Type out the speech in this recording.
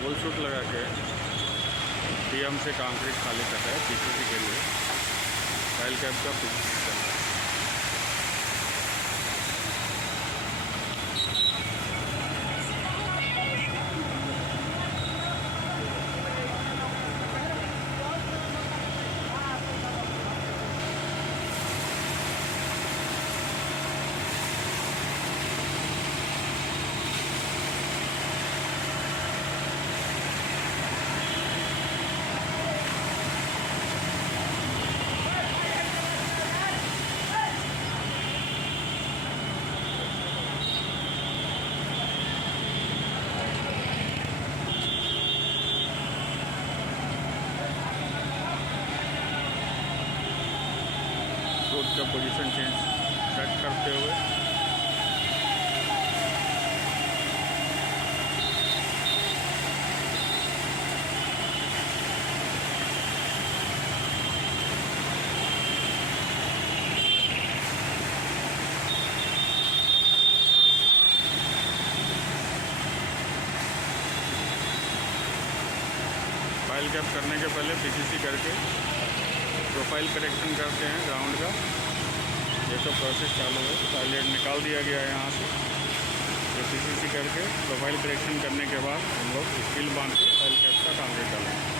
Double shoot लगा के टीएम से कंक्रीट खाली कर रहा है पीसीसी के लिए। फाइल कैप का पीसीसी चल रहा है। रोड का पोजीशन चेंज सेट करते हुए फाइल कैप करने के पहले पीसीसी करके प्रोफाइल करेक्शन करते हैं ग्राउंड का। ये तो प्रोसेस चालू है। फाइल निकाल दिया गया है यहाँ से। तो पीसीसी करके प्रोफाइल करेक्शन करने के बाद हम लोग स्टील बांध के फाइल कैप का कंक्रीट डालेंगे।